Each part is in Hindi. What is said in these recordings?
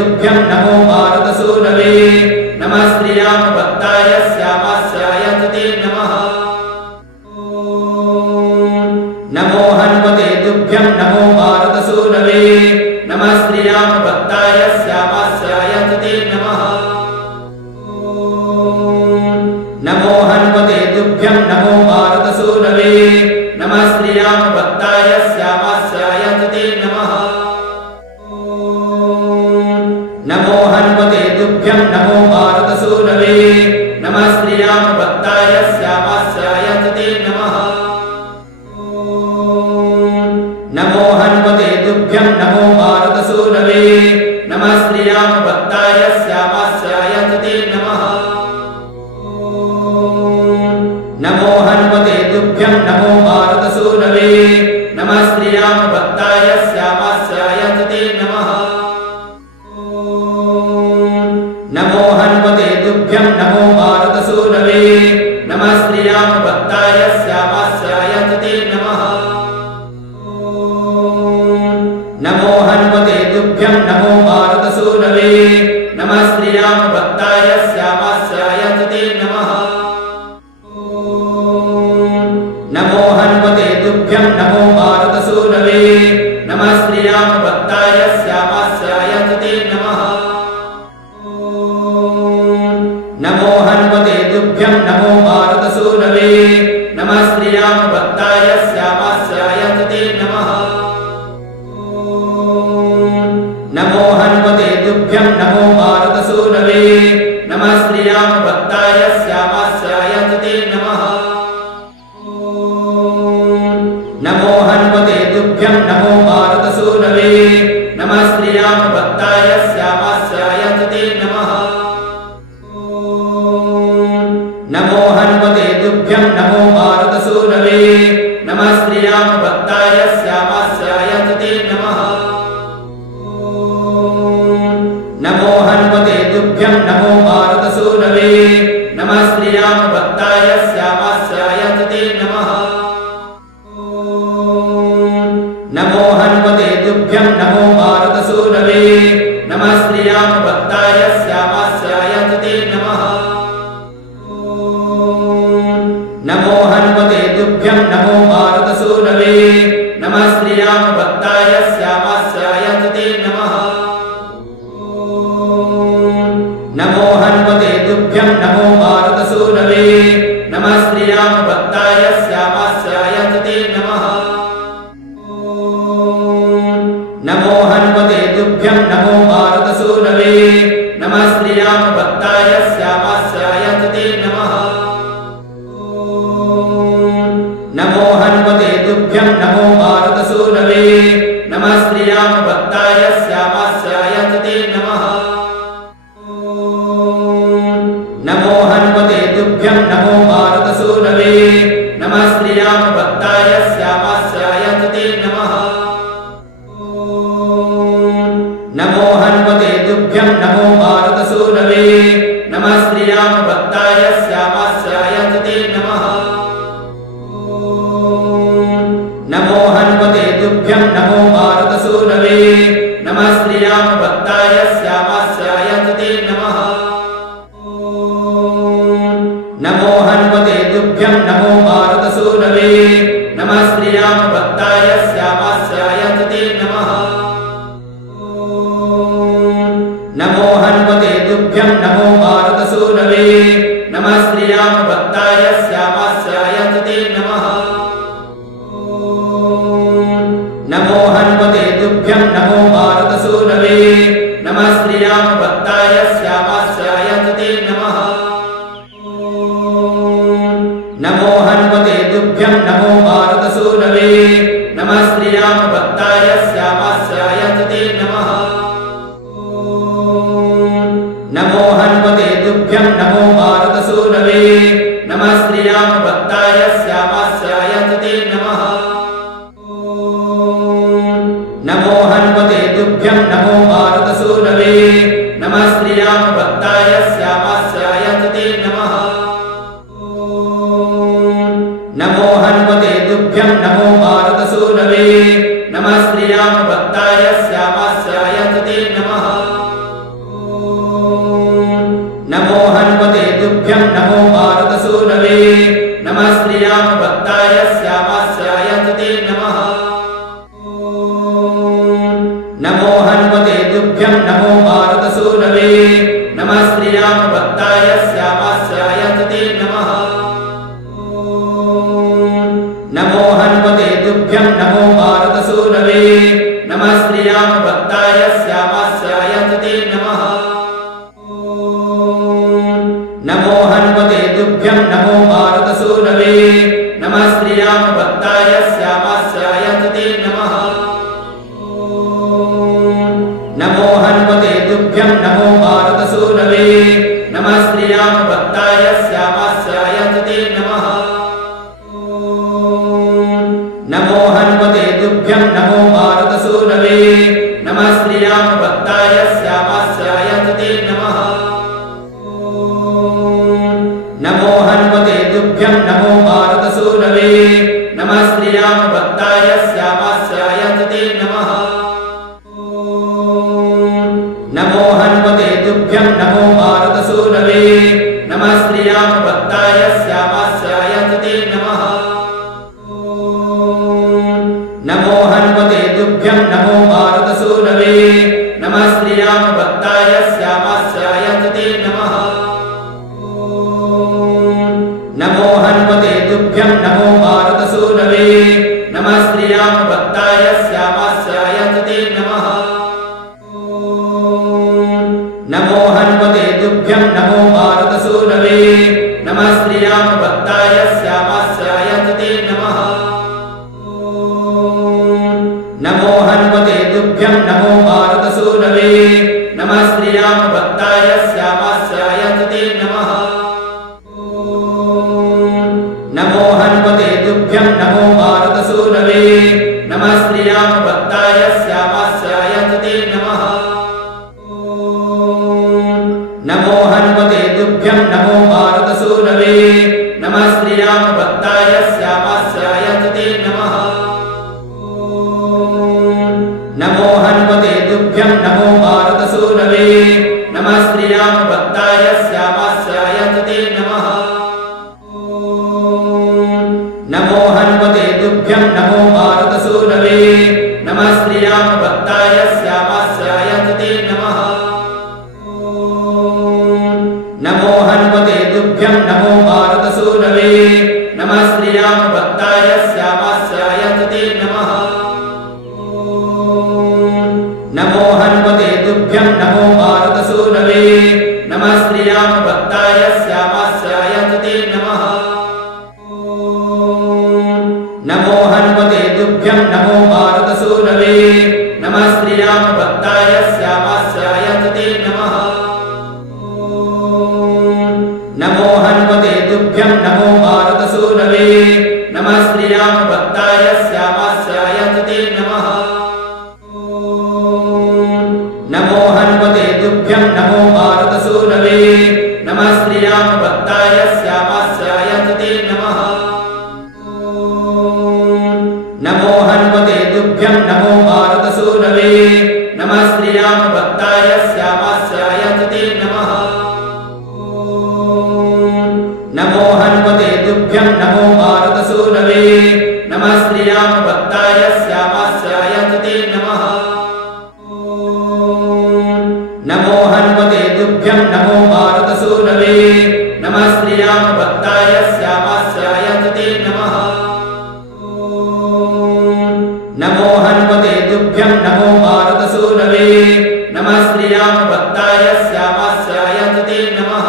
तुभ्यं नमो मारुतसूनवे नमः श्रियामभक्ताय श्यामास्याय ते नमः नमो हनुमते तुभ्यं नमो मारुतसूनवे नमः श्रियामभक्ताय श्यामास्याय ते नमः नमो हनुमते तुभ्यं नमो मारुतसूनवे नमः श्रियामभक्ताय श्यामास्याय ते नमः नमो हनुमते तुभ्यं नमो मारुतसूनवे नमः श्रियामभक्ताय श्यामास्याय ते नमः नमो हनुमते तुभ्यं नमो मारुतसूनवे नमः श्रियामभक्ताय श्यामास्याय ते नमः नमो हनुमते तुभ्यं नमो मारुतसूनवे नमः श्रियामभक्ताय श्यामास्याय ते नमः नमो हनुमते तुभ्यं नमो मारुतसूनवे नमः श्रियामभक्ताय श्यामास्याय ते नमः नमो हनुमते तुभ्यं नमो मारुतसूनवे नमः श्रियामभक्ताय श्यामास्याय ते नमः नमो हनुमते तुभ्यं नमो मारुतसूनवे नमः श्रियामभक्ताय श्यामास्याय ते नमः नमो हनुमते तुभ्यं नमो मारुतसूनवे नमः श्रियामभक्ताय श्यामास्याय ते नमः नमो हनुमते तुभ्यं नमो मारुतसूनवे नमः श्रियामभक्ताय श्यामास्याय ते नमः नमो हनुमते तुभ्यं नमो मारुतसूनवे नमः श्रियामभक्ताय श्यामास्याय ते नमः नमो हनुमते तुभ्यं नमो मारुतसूनवे नमः श्रियामभक्ताय श्यामास्याय ते नमः नमो हनुमते तुभ्यं नमो मारुतसूनवे नमः श्रियामभक्ताय श्यामास्याय ते नमः नमो हनुमते तुभ्यं नमो मारुतसूनवे नमः श्रियामभक्ताय श्यामास्याय ते नमः नमो हनुमते तुभ्यं नमो मारुतसूनवे नमः श्रियामभक्ताय श्यामास्याय ते नमः नमो हनुमते तुभ्यं नमो मारुतसूनवे नमः श्रियामभक्ताय श्यामास्याय ते नमः नमो हनुमते तुभ्यं नमो मारुतसूनवे नमः श्रियामभक्ताय श्यामास्याय ते नमः नमो हनुमते तुभ्यं नमो मारुतसूनवे नमः श्रियामभक्ताय श्यामास्याय ते नमः नमो हनुमते तुभ्यं नमो मारुतसूनवे नमः श्रियामभक्ताय श्यामास्याय ते नमः नमो हनुमते तुभ्यं नमो मारुतसूनवे नमः श्रियामभक्ताय श्यामास्याय ते नमः नमो हनुमते तुभ्यं नमो मारुतसूनवे नमः श्रियामभक्ताय श्यामास्याय ते नमः नमो हनुमते तुभ्यं नमो मारुतसूनवे नमः श्रियामभक्ताय श्यामास्याय ते नमः नमो हनुमते तुभ्यं नमो मारुतसूनवे नमः श्रियामभक्ताय श्यामास्याय ते नमः नमो हनुमते तुभ्यं नमो मारुतसूनवे नमः श्रियामभक्ताय श्यामास्याय ते नमः नमो हनुमते तुभ्यं नमो मारुतसूनवे नमः श्रियामभक्ताय श्यामास्याय ते नमः नमो हनुमते तुभ्यं नमो मारुतसूनवे नमः श्रियामभक्ताय श्यामास्याय ते नमः नमो हनुमते तुभ्यं नमो मारुतसूनवे नमः श्रियामभक्ताय श्यामास्याय ते नमः नमो हनुमते तुभ्यं नमो मारुतसूनवे नमः श्रियामभक्ताय श्यामास्याय ते नमः तुभ्यं नमो मारुतसूनवे नमः श्रियामभक्ताय श्यामास्याय च ते नमः नमो हनुमते तुभ्यं नमो मारुतसूनवे नमः श्रियामभक्ताय श्यामास्याय च ते नमः नमो हनुमते तुभ्यं नमो मारुतसूनवे नमः श्रियामभक्ताय श्यामास्याय च ते नमः नमो हनुमते तुभ्यं नमो मारुतसूनवे नमः श्रियामभक्ताय श्यामास्याय च ते नमः नमो हनुमते तुभ्यं नमो मारुतसूनवे नमः श्रियामभक्ताय श्यामास्याय च ते नमः नमो हनुमते तुभ्यं नमो मारुतसूनवे नमः श्रियामभक्ताय श्यामास्याय च ते नमः नमो हनुमते तुभ्यं नमो मारुतसूनवे नमः श्रियामभक्ताय श्यामास्याय च ते नमः नमो हनुमते तुभ्यं नमो मारुतसूनवे नमः श्रियामभक्ताय श्यामास्याय च ते नमः नमो हनुमते तुभ्यं नमो मारुतसूनवे नमः श्रियामभक्ताय श्यामास्याय च ते नमः नमो हनुमते तुभ्यं नमो मारुतसूनवे नमः श्रियामभक्ताय श्यामास्याय च ते नमः नमो हनुमते तुभ्यं नमो मारुतसूनवे नमः श्रियामभक्ताय श्यामास्याय च ते नमः नमो हनुमते तुभ्यं नमो मारुतसूनवे नमः श्रियामभक्ताय श्यामास्याय च ते नमः नमो हनुमते तुभ्यं नमो मारुतसूनवे नमः श्रियामभक्ताय श्यामास्याय च ते नमः नमो हनुमते तुभ्यं नमो मारुतसूनवे नमः श्रियामभक्ताय श्यामास्याय च ते नमः नमो हनुमते तुभ्यं नमो मारुतसूनवे नमः श्रियामभक्ताय श्यामास्याय च ते नमः नमो हनुमते तुभ्यं नमो मारुतसूनवे नमः श्रियामभक्ताय श्यामास्याय च ते नमः नमो हनुमते तुभ्यं नमो मारुतसूनवे नमः श्रियामभक्ताय श्यामास्याय च ते नमः नमो हनुमते तुभ्यं नमो मारुतसूनवे नमः श्रियामभक्ताय श्यामास्याय च ते नमः नमो हनुमते तुभ्यं नमो मारुतसूनवे नमः श्रियामभक्ताय श्यामास्याय च ते नमः नमो हनुमते तुभ्यं नमो मारुतसूनवे नमः श्रियामभक्ताय श्यामास्याय च ते नमः नमो हनुमते तुभ्यं नमो मारुतसूनवे नमः श्रियामभक्ताय श्यामास्याय च ते नमः नमो हनुमते तुभ्यं नमो मारुतसूनवे नमः श्रियामभक्ताय श्यामास्याय च ते नमः नमो हनुमते तुभ्यं नमो मारुतसूनवे नमः श्रियामभक्ताय श्यामास्याय च ते नमः नमो हनुमते तुभ्यं नमो मारुतसूनवे नमः श्रियामभक्ताय श्यामास्याय च ते नमः नमो हनुमते तुभ्यं नमो मारुतसूनवे नमः श्रियामभक्ताय श्यामास्याय च ते नमः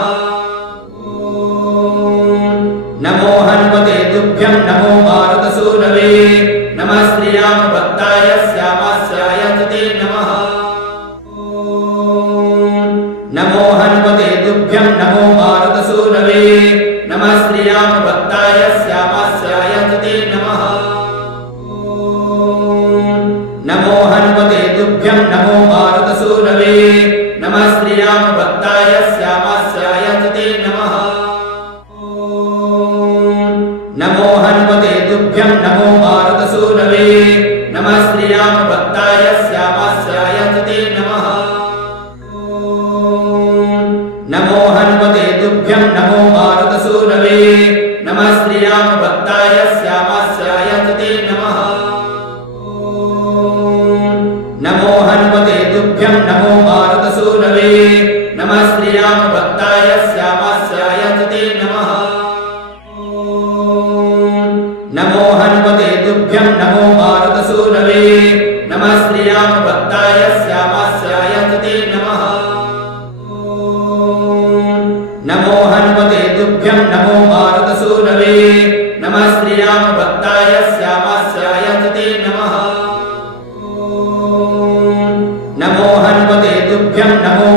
नमो हनुमते तुभ्यं नमो मारुतसूनवे नमः श्रियामभक्ताय श्यामास्याय च ते नमः नमो हनुमते तुभ्यं नमो मारुतसूनवे नमः श्रियामभक्ताय श्यामास्याय च ते नमः नमो हनुमते तुभ्यं नमो मारुतसूनवे नमः श्रियामभक्ताय श्यामास्याय च ते नमः नमो हनुमते तुभ्यं नमो मारुतसूनवे नमः श्रियामभक्ताय श्यामास्याय च ते नमः नमो हनुमते तुभ्यं तुभ्यं नमो मारुतसूनवे नमः श्रियामभक्ताय श्यामास्याय च ते नमः नमो हनुमते तुभ्यं नमो मारुतसूनवे नमः श्रियामभक्ताय श्यामास्याय च ते नमः नमो हनुमते तुभ्यं नमो मारुतसूनवे नमः श्रियामभक्ताय श्यामास्याय च ते नमः नमो हनुमते तुभ्यं नमो मारुतसूनवे नमः श्रियामभक्ताय श्यामास्याय च ते नमः नमो हनुमते तुभ्यं नमो